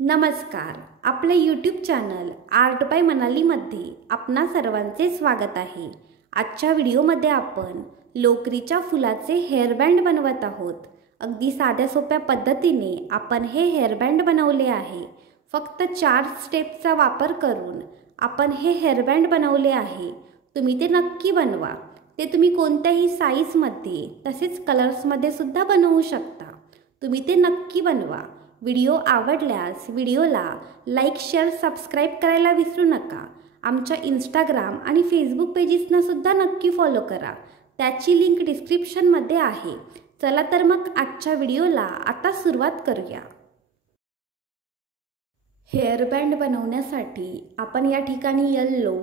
नमस्कार. आपल्या YouTube channel art bye मनालीमध्ये आपणा सर्वांचे स्वागत आहे. आजच्या व्हिडिओमध्ये आपण लोकरीच्या फुलाचे हेअरबँड बनवत आहोत. अगदी साध्या सोप्या पद्धतीने आपण हे हेअरबँड बनवले आहे. फक्त 4 स्टेप्सचा वापर करून आपण हे हेअरबँड बनवले आहे. तुम्ही ते नक्की बनवा. ते तुम्ही कोणत्याही साईजमध्ये तसेच कलर्समध्ये सुद्धा बनवू शकता. तुम्ही ते नक्की बनवा. व्हिडिओ आवडल्यास व्हिडिओला लाईक, शेअर, सबस्क्राईब करायला विसरू नका. आमच्या इंस्टाग्राम आणि फेसबुक पेजेसना सुद्धा नक्की फॉलो करा. त्याची लिंक डिस्क्रिप्शनमध्ये आहे. चला तर मग आजच्या व्हिडिओला आता सुरुवात करूया. हेअरबँड बनवण्यासाठी आपण या ठिकाणी येलो,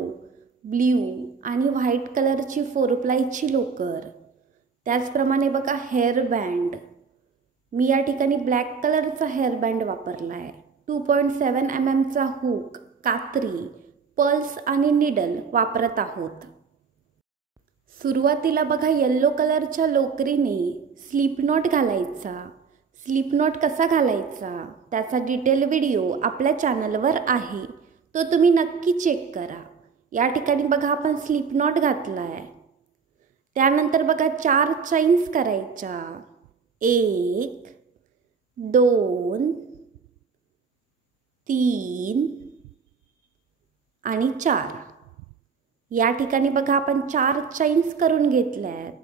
ब्ल्यू आणि व्हाईट कलरची 4 प्लायची लोकर, त्याचप्रमाणे बघा हेअरबँड. मी या ठिकाणी ब्लॅक कलरचा हेअरबँड वापरला आहे. 2.7 mm चा हुक, कात्री, पर्ल्स आणि निडल वापरत आहोत. सुरुवातीला बघा येलो कलरच्या लोकरीने स्लिप नॉट घालायचा. स्लिप नॉट कसा घालायचा त्याचा डिटेल व्हिडिओ आपल्या चॅनलवर आहे, तो तुम्ही नक्की चेक करा. या ठिकाणी बघा आपण स्लिप नॉट घातला आहे. त्यानंतर बघा 4 चैन्स करायच्या. 1 2 3 आणि 4. या ठिकाणी बघा आपण 4 चैन्स करून घेतल्यात.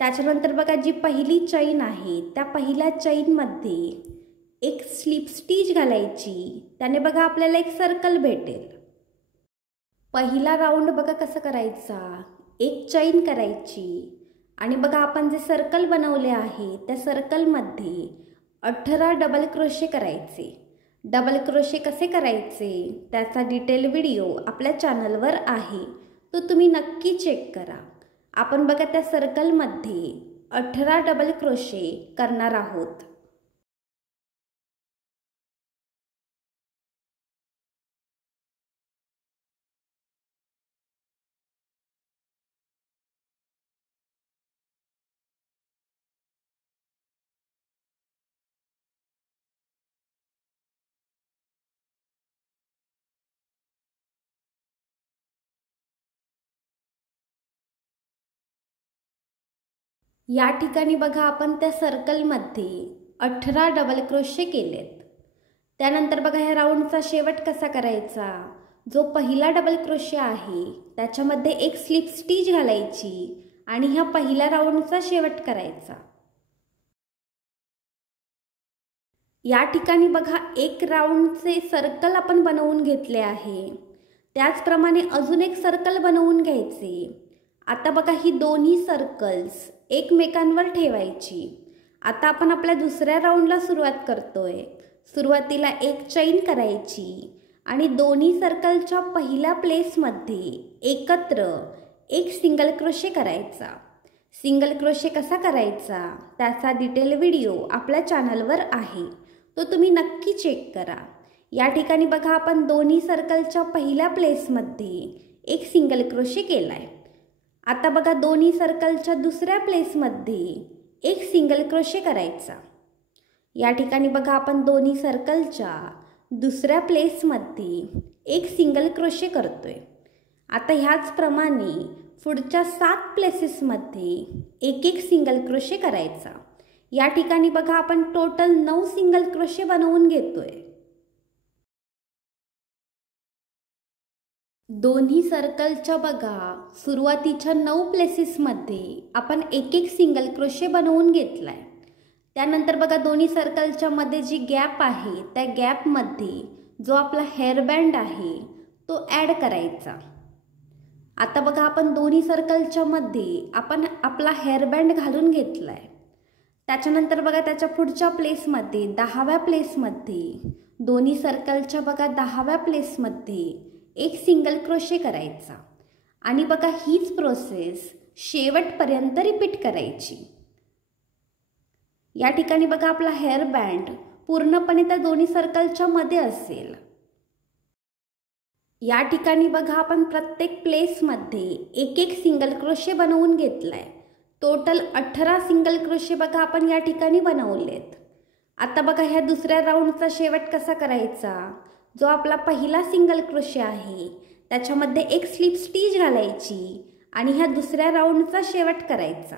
त्याच्यानंतर बघा जी पहिली चैन आहे त्या पहिल्या चैनमध्ये एक स्लिप स्टिच घालायची. त्याने बघा आपल्याला एक सर्कल भेटेल. पहिला राऊंड बघा कसा करायचा. एक चैन करायची आणि बघा आपण जे सर्कल बनवले आहे त्या सर्कलमध्ये 18 डबल क्रोशे करायचे. डबल क्रोशे कसे करायचे त्याचा डिटेल व्हिडिओ आपल्या चॅनलवर आहे, तो तुम्ही नक्की चेक करा. आपण बघा त्या सर्कलमध्ये 18 डबल क्रोशे करणार आहोत. या ठिकाणी बघा आपण त्या सर्कलमध्ये 18 डबल क्रोशे केलेत. त्यानंतर बघा ह्या राऊंडचा शेवट कसा करायचा. जो पहिला डबल क्रोशे आहे त्याच्यामध्ये एक स्लिप स्टिच घालायची आणि ह्या पहिल्या राऊंडचा शेवट करायचा. या ठिकाणी बघा एक राऊंडचे सर्कल आपण बनवून घेतले आहे. त्याचप्रमाणे अजून एक सर्कल बनवून घ्यायचे. आता बघा ही दोन्ही सर्कल्स एकमेकांवर ठेवायची. आता आपण आपल्या दुसऱ्या राऊंडला सुरुवात करतोय. सुरुवातीला एक चैन करायची आणि दोन्ही सर्कलच्या पहिल्या प्लेसमध्ये एकत्र एक सिंगल क्रोशे करायचा. सिंगल क्रोशे कसा करायचा त्याचा डिटेल व्हिडिओ आपल्या चॅनलवर आहे, तो तुम्ही नक्की चेक करा. या ठिकाणी बघा आपण दोन्ही सर्कलच्या पहिल्या प्लेसमध्ये एक सिंगल क्रोशे केलाय. आता बघा दोन्ही सर्कलच्या दुसऱ्या प्लेसमध्ये एक सिंगल क्रोशे करायचा. या ठिकाणी बघा आपण दोन्ही सर्कलच्या दुसऱ्या प्लेसमध्ये एक सिंगल क्रोशे करतोय. आता ह्याचप्रमाणे पुढच्या 7 प्लेसेसमध्ये एक एक सिंगल क्रोशे करायचा. या ठिकाणी बघा आपण टोटल 9 सिंगल क्रोशे बनवून घेतोय. दोन्ही सर्कलच्या बघा सुरुवातीच्या 9 प्लेसेसमध्ये आपण एक एक सिंगल क्रोशे बनवून घेतलाय. त्यानंतर बघा दोन्ही सर्कलच्या मध्ये जी गॅप आहे त्या गॅपमध्ये जो आपला हेअरबँड आहे तो ॲड करायचा. आता बघा आपण दोन्ही सर्कलच्या मध्ये आपण आपला हेअरबँड घालून घेतलाय. त्याच्यानंतर बघा त्याच्या पुढच्या प्लेसमध्ये 10व्या प्लेसमध्ये दोन्ही सर्कलच्या बघा 10व्या प्लेसमध्ये एक सिंगल क्रोशे करायचा आणि बघा हीच प्रोसेस शेवटपर्यंत रिपीट करायची. या ठिकाणी बघा आपला हेअरबँड पूर्णपणे त्या दोन्ही सर्कलच्या मध्ये असेल. या ठिकाणी बघा आपण प्रत्येक प्लेसमध्ये एक एक सिंगल क्रोशे बनवून घेतलाय. टोटल 18 सिंगल क्रोशे बघा आपण या ठिकाणी बनवलेत. आता बघा ह्या दुसऱ्या राऊंडचा शेवट कसा करायचा. जो आपला पहिला सिंगल क्रोशे आहे त्याच्यामध्ये एक स्लिप स्टिच घालायची आणि ह्या दुसऱ्या राऊंडचा शेवट करायचा.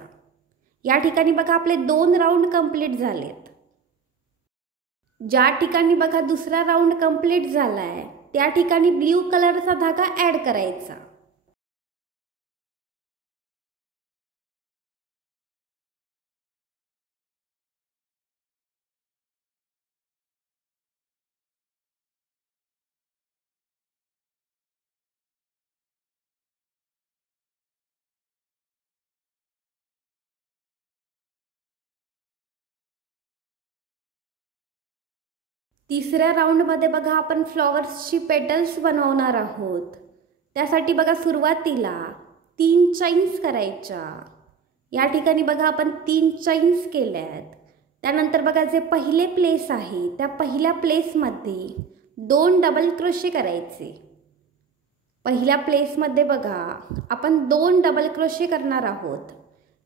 या ठिकाणी बघा आपले 2 राऊंड कंप्लीट झालेत. ज्या ठिकाणी बघा दुसरा राऊंड कंप्लीट झालाय त्या ठिकाणी ब्ल्यू कलरचा धागा ॲड करायचा. तिसऱ्या राऊंडमध्ये बघा आपण फ्लॉवर्सची पेटल्स बनवणार आहोत. त्यासाठी बघा सुरुवातीला 3 चैन्स करायच्या. या ठिकाणी बघा आपण 3 चैन्स केल्यात. त्यानंतर बघा जे पहिले प्लेस आहे त्या पहिल्या प्लेसमध्ये 2 डबल क्रोशे करायचे. पहिल्या प्लेसमध्ये बघा आपण 2 डबल क्रोशे करणार आहोत.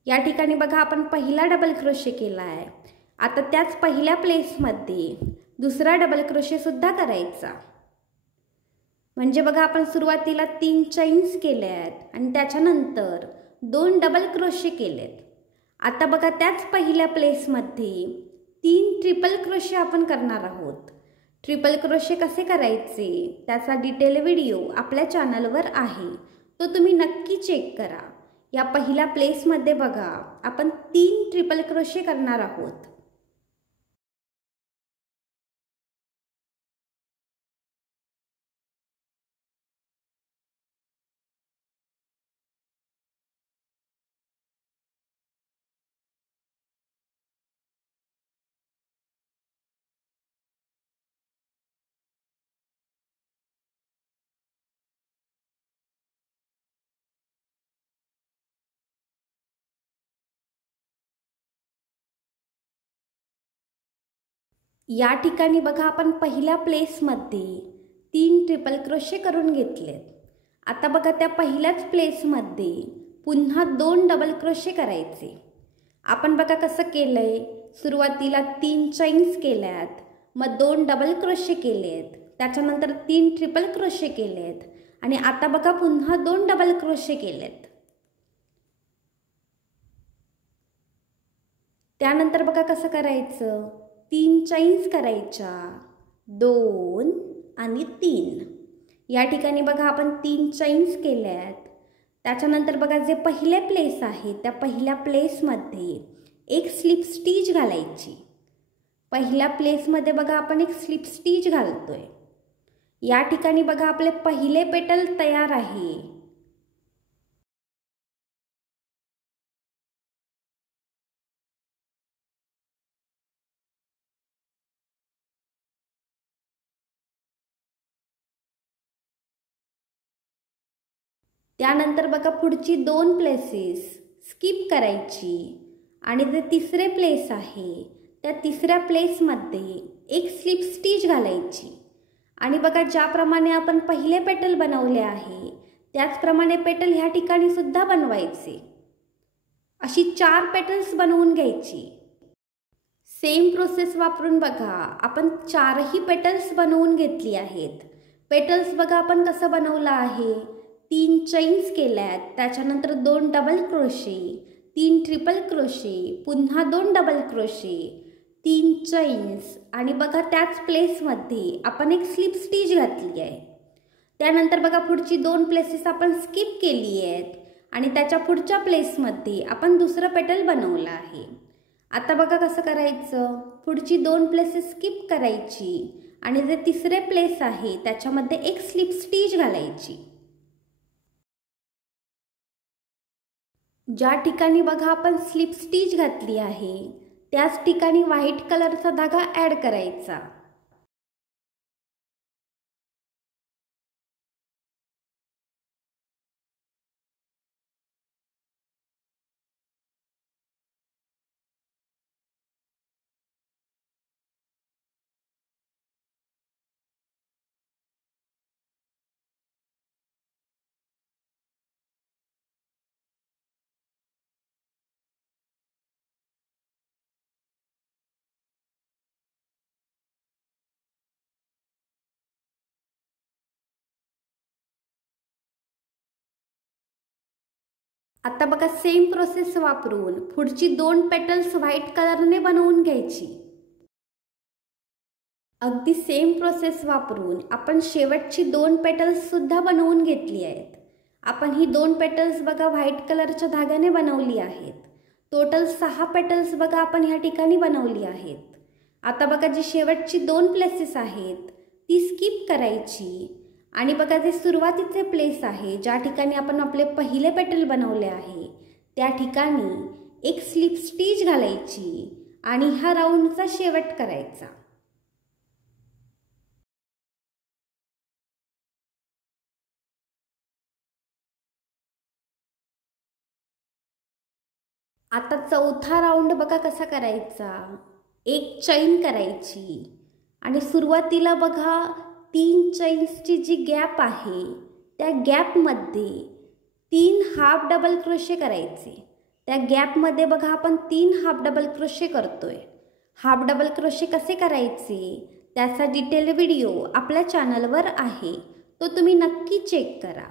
या ठिकाणी बघा आपण पहिला डबल क्रोशे केला आहे. आता त्याच पहिल्या प्लेसमध्ये दुसरा डबल क्रोशे सुद्धा करायचा. म्हणजे बघा आपण सुरुवातीला 3 चैन्स केल्यात आणि त्याच्यानंतर 2 डबल क्रोशे केलेत. आता बघा त्याच पहिल्या प्लेसमध्ये 3 ट्रिपल क्रोशे आपण करणार आहोत. ट्रिपल क्रोशे कसे करायचे त्याचा डिटेल व्हिडिओ आपल्या चॅनलवर आहे, तो तुम्ही नक्की चेक करा. या पहिल्या प्लेसमध्ये बघा आपण 3 ट्रिपल क्रोशे करणार आहोत. या ठिकाणी बघा आपण पहिल्या प्लेसमध्ये 3 ट्रिपल क्रोशे करून घेतलेत. आता बघा त्या पहिल्याच प्लेसमध्ये पुन्हा 2 डबल क्रोशे करायचे. आपण बघा कसं केलंय, सुरुवातीला 3 चैन्स केल्यात, मग 2 डबल क्रोशे केलेत, त्याच्यानंतर 3 ट्रिपल क्रोशे केलेत आणि आता बघा पुन्हा 2 डबल क्रोशे केलेत. त्यानंतर बघा कसं करायचं, 3 चैन्स करायच्या, 2 आणि 3. या ठिकाणी बघा आपण 3 चैन्स केल्यात. त्याच्यानंतर बघा जे पहिले प्लेस आहे त्या पहिल्या प्लेसमध्ये एक स्लिप स्टिच घालायची. पहिल्या प्लेसमध्ये बघा आपण एक स्लिप स्टिच घालतोय. या ठिकाणी बघा आपले पहिले पेटल तयार आहे. त्यानंतर बघा पुढची 2 प्लेसेस स्किप करायची आणि जे तिसरे प्लेस आहे त्या तिसऱ्या प्लेसमध्ये एक स्लिप स्टिच घालायची आणि बघा ज्याप्रमाणे आपण पहिले पेटल बनवले आहे त्याचप्रमाणे पेटल ह्या ठिकाणी सुद्धा बनवायचे. अशी 4 पेटल्स बनवून घ्यायची. सेम प्रोसेस वापरून बघा आपण 4ही पेटल्स बनवून घेतली आहेत. पेटल्स बघा आपण कसं बनवलं आहे, 3 चैन्स केल्यात, त्याच्यानंतर 2 डबल क्रोशे, 3 ट्रिपल क्रोशे, पुन्हा 2 डबल क्रोशे, 3 चैन्स आणि बघा त्याच प्लेसमध्ये आपण एक स्लिप स्टिच घातली आहे. त्यानंतर बघा पुढची 2 प्लेसेस आपण स्किप केली आहेत आणि त्याच्या पुढच्या प्लेसमध्ये आपण दुसरं पेटल बनवलं आहे. आता बघा कसं करायचं, पुढची 2 प्लेसेस स्किप करायची आणि जे तिसरे प्लेस आहे त्याच्यामध्ये एक स्लिप स्टिच घालायची. ज्या ठिकाणी बघा आपण स्लिप स्टिच घातली आहे त्याच ठिकाणी व्हाईट कलरचा धागा ॲड करायचा. आता बघा सेम प्रोसेस वापरून पुढची 2 पेटल्स व्हाईट कलरने बनवून घ्यायची. अगदी सेम प्रोसेस वापरून आपण शेवटची 2 पेटल्स सुद्धा बनवून घेतली आहेत. आपण ही 2 पेटल्स बघा व्हाईट कलरच्या धाग्याने बनवली आहेत. टोटल 6 पेटल्स बघा आपण ह्या ठिकाणी बनवली आहेत. आता बघा जी शेवटची 2 प्लेसेस आहेत ती स्किप करायची आणि बघा जे सुरुवातीचे प्लेस आहे ज्या ठिकाणी आपण आपले पहिले पेटल बनवले आहे त्या ठिकाणी एक स्लिप स्टिच घालायची आणि ह्या राऊंडचा शेवट करायचा. आता चौथा राऊंड बघा कसा करायचा. एक चैन करायची आणि सुरुवातीला बघा 3 चैन्सची जी गॅप आहे त्या गॅपमध्ये 3 हाफ डबल क्रोशे करायचे. त्या गॅपमध्ये बघा आपण 3 हाफ डबल क्रोशे करतोय. हाफ डबल क्रोशे कसे करायचे त्याचा डिटेल व्हिडिओ आपल्या चॅनलवर आहे, तो तुम्ही नक्की चेक करा.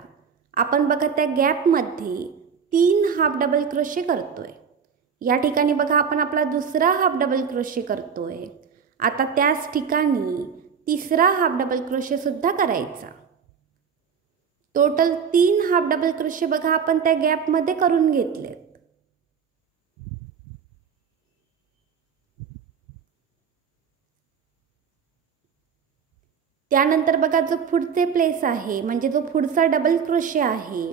आपण बघा त्या गॅपमध्ये 3 हाफ डबल क्रोशे करतोय. या ठिकाणी बघा आपण आपला दुसरा हाफ डबल क्रोशे करतोय. आता त्याच ठिकाणी तिसरा हाफ डबल क्रोशे सुद्धा करायचा. टोटल 3 हाफ डबल क्रोशे बघा आपण त्या गॅपमध्ये करून घेतलेत. त्यानंतर बघा जो पुढचे प्लेस आहे म्हणजे जो पुढचा डबल क्रोशे आहे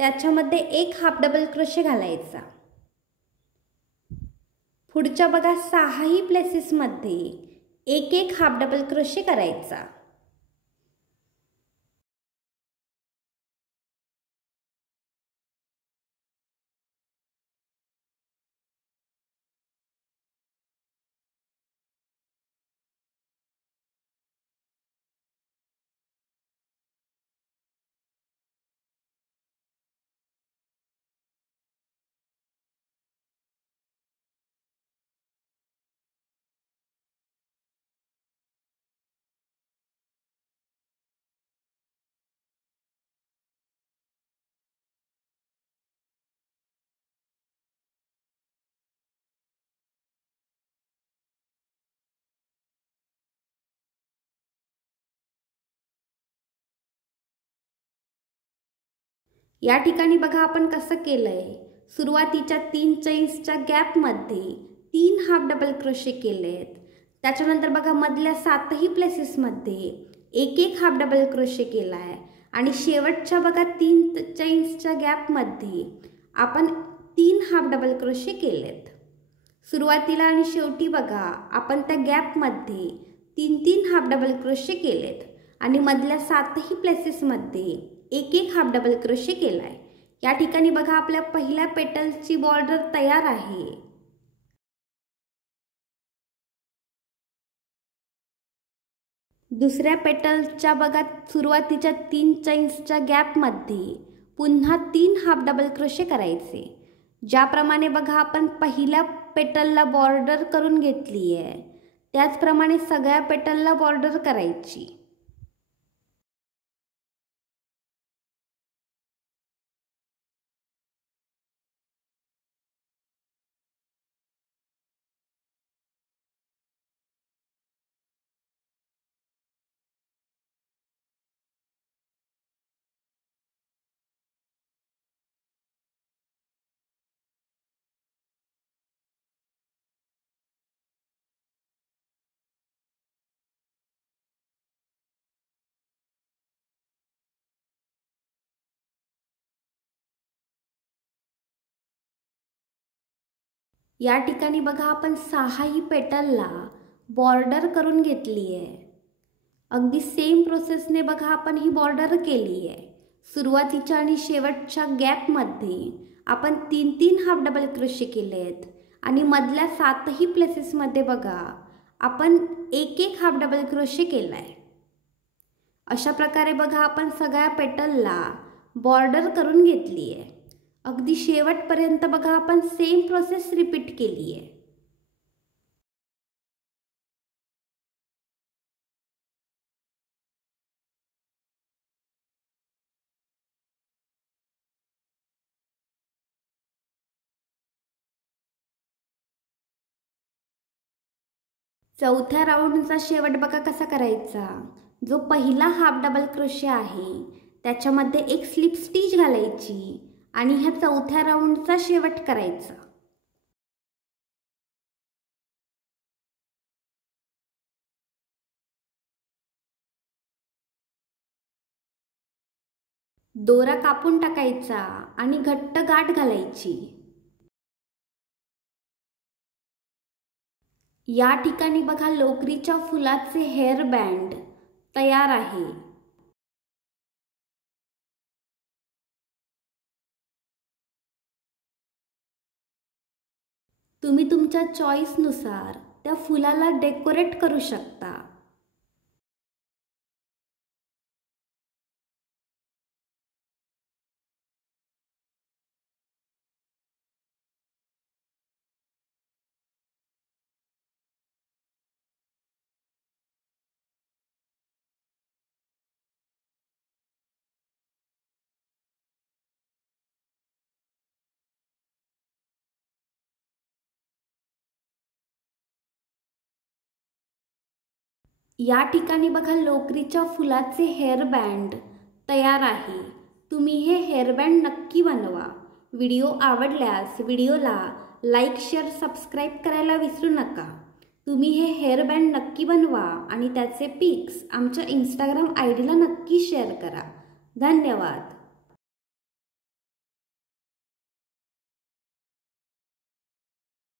त्याच्यामध्ये एक हाफ डबल क्रोशे घालायचा. पुढच्या बघा 6ही प्लेसेसमध्ये एक एक हाफ डबल क्रोशे करायचा. या ठिकाणी बघा आपण कसं केलंय. सुरुवातीच्या 3 चैन्सच्या गॅपमध्ये 3 हाफ डबल क्रोशे केलेत. त्याच्यानंतर बघा मधल्या 7ही प्लेसेसमध्ये एक एक हाफ डबल क्रोशे केलाय आणि शेवटच्या बघा 3 चैन्सच्या गॅपमध्ये आपण 3 हाफ डबल क्रोशे केलेत. सुरुवातीला आणि शेवटी बघा आपण त्या गॅपमध्ये 3 हाफ डबल क्रोशे केलेत आणि मधल्या 7ही प्लेसेसमध्ये एक एक हाफ डबल क्रोशे केलाय. या ठिकाणी बघा आपल्या पहिल्या पेटलची बॉर्डर तयार आहे. दुसऱ्या पेटलच्या बघा सुरुवातीच्या 3 चैन्सच्या गॅपमध्ये पुन्हा 3 हाफ डबल क्रोशे करायचे. ज्याप्रमाणे बघा आपण पहिल्या पेटलला बॉर्डर करून घेतली आहे त्याचप्रमाणे सगळ्या पेटलला बॉर्डर करायची. या ठिकाणी बघा आपण 6ही पेटलला बॉर्डर करून घेतली आहे. अगदी सेम प्रोसेसने बघा आपण ही बॉर्डर केली आहे. सुरुवातीच्या आणि शेवटच्या गॅपमध्ये आपण 3 हाफ डबल क्रोशे केलेत आणि मधल्या 7ही प्लेसेसमध्ये बघा आपण एक एक हाफ डबल क्रोशे केलाय. अशा प्रकारे बघा आपण सगळ्या पेटलला बॉर्डर करून घेतली आहे. अगदी शेवटपर्यंत बघा आपण सेम प्रोसेस रिपीट केली आहे. चौथ्या राऊंडचा शेवट बघा कसा करायचा. जो पहिला हाफ डबल क्रोशे आहे त्याच्यामध्ये एक स्लिप स्टिच घालायची आणि ह्या चौथ्या राऊंडचा शेवट करायचा. दोरा कापून टाकायचा आणि घट्ट गाठ घालायची. या ठिकाणी बघा लोकरीच्या फुलाचे हेअर बँड तयार आहे. तुम्ही तुमच्या चॉईसनुसार त्या फुलाला डेकोरेट करू शकता. या ठिकाणी बघा लोकरीच्या फुलाचे हेअर बँड तयार आहे. तुम्ही हे हेअर बँड नक्की बनवा. व्हिडिओ आवडल्यास व्हिडिओला लाईक, शेअर, सबस्क्राईब करायला विसरू नका. तुम्ही हे हेअर बँड नक्की बनवा आणि त्याचे पिक्स आमच्या इंस्टाग्राम आयडीला नक्की शेअर करा. धन्यवाद.